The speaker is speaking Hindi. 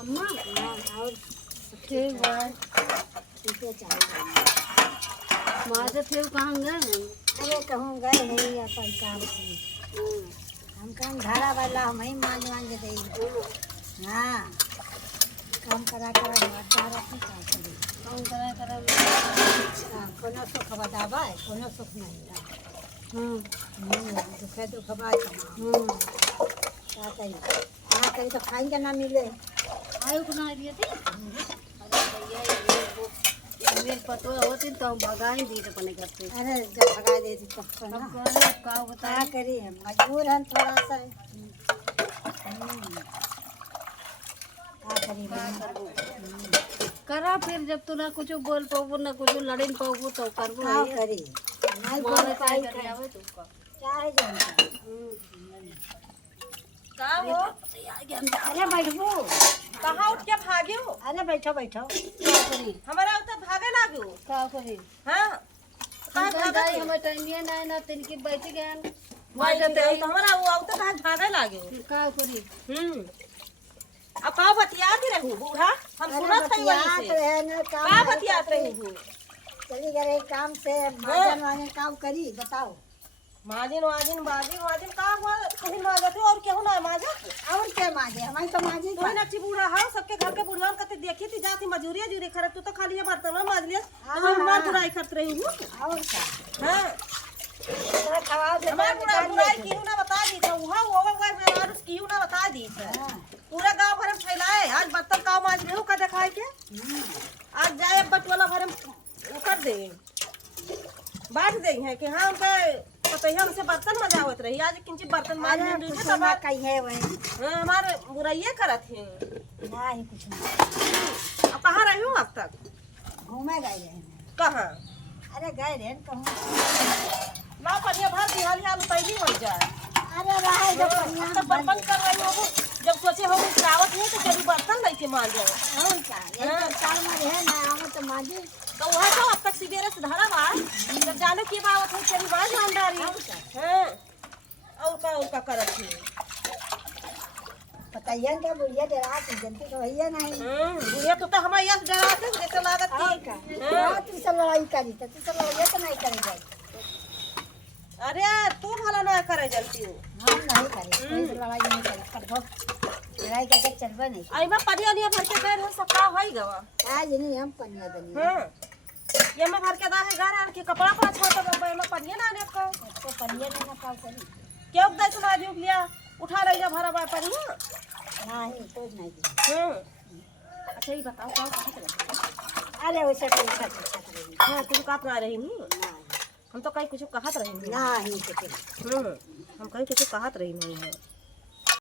अम्मा और ठीक है ठीक है चाहिए माँ तो फिर कहाँ गए? अरे कहूँ गए नहीं अपन काम से हम काम धारा वाला हम ही मान मान दे हाँ काम करा करा मारता रहती काम करी काम करा करा हाँ कोनो सुख बतावा है कोनो सुख नहीं दुख है दुख बात क्या करी तो खाएंगे ना मिले आयु को ना दिए थे मेरे पतो होती तो हम भगा ही दी तो अपने घर से। अरे जब भगा देती तब तो ना का बता क्या करी हम मजबूर हैं थोड़ा सा क्या करी करा फिर जब तू ना कुछ बोल पाऊ ना कुछ लड़े पाऊ तो करबो क्या करी नहीं बोल पाई कर आवे तो का क्या है जानता का हो अरे बैठबो कहाँ उठ के भागे हो? अरे बैठो बैठो का करी हमारा उतर भागे लागो का करी हाँ कहाँ कहाँ भागे गई हम टाइम ना ना तिनकी बैठ गए भाई जाते तो हमारा वो उतर कहाँ भागे लागे का करी अब का बतियात रहू बूढ़ा हम सुनत हई वही से रहे ना का बतियात रहू चली गए काम से माजन वाले काम करी बताओ माजिन वाजिन का हुआ कहीं माजत और केहू ना माजत और क्या माजे हमारी तो माजे तो ना अच्छी बूढ़ा हां सबके घर के बूढ़ा कते देखी थी जाती मजूरिया जुरी खरत तू तो खाली ये बर्तन में माज लिया तो हम मार बुराई करत रही हूं और क्या हां तेरा खवाओ से हमार बुराई क्यों ना बता दी था वहां वो व्यवहार क्यों ना बता दी था पूरा गांव भर में फैलाए आज बर्तन का माज रहे हो का दिखाई के आज जाए बटवाला भर में उतर दे बांट दे है कि हां उनका पता ही हमसे बर्तन मजावत रही आज किंची बर्तन माज नहीं कुछ सब ना कही है वही हां हमारे बुराइये करत है नहीं कुछ नहीं अब कहां रही हूं अब तक घूमे गए रहे कहां अरे गए रहे कहूँ ना पनिया भर दिहाली हाल पहली मर जाए अरे रहे जब हम तो बर्तन कर रही हो जब सोचे हो श्रावत है तो चली बर्तन लेके मार जाओ और क्या ये तो चार मारे है ना आवे तो माजे तो वहाँ तो अब तक सिवेरे से धरा बात जब जाने की बात है चली बात जानदारी हैं और का करत है बताइए क्या बुढ़िया डरा के जनती तो भैया नहीं बुढ़िया तो हमारे यहाँ डरा के जैसे लागत थी हाँ तू सब लड़ाई करी तो तू सब लड़ाई तो नहीं करे जाए अरे तू भला ना करे जलती हो हम नहीं करे कोई से लड़ाई नहीं करे पर दो लड़ाई करके चलबे नहीं आई में पनिया निया भर के गए सपा होई गवा आज नहीं हम पनिया बनी हां ये में भर के दा है घर के कपड़ा पर छोड़ तो में पनिया ना ने को तो पनिया नहीं ना पाव करी क्यों दे तुम्हारी लिया उठा ले जा भरा बा पनिया नहीं तो नहीं हां अच्छा ये बताओ क्या कहत अरे वैसे कोई खत हां तू कहत ना रही नहीं हम तो कहीं कुछ कहत रही नहीं नहीं कुछ हम कहीं कुछ कहत रही नहीं है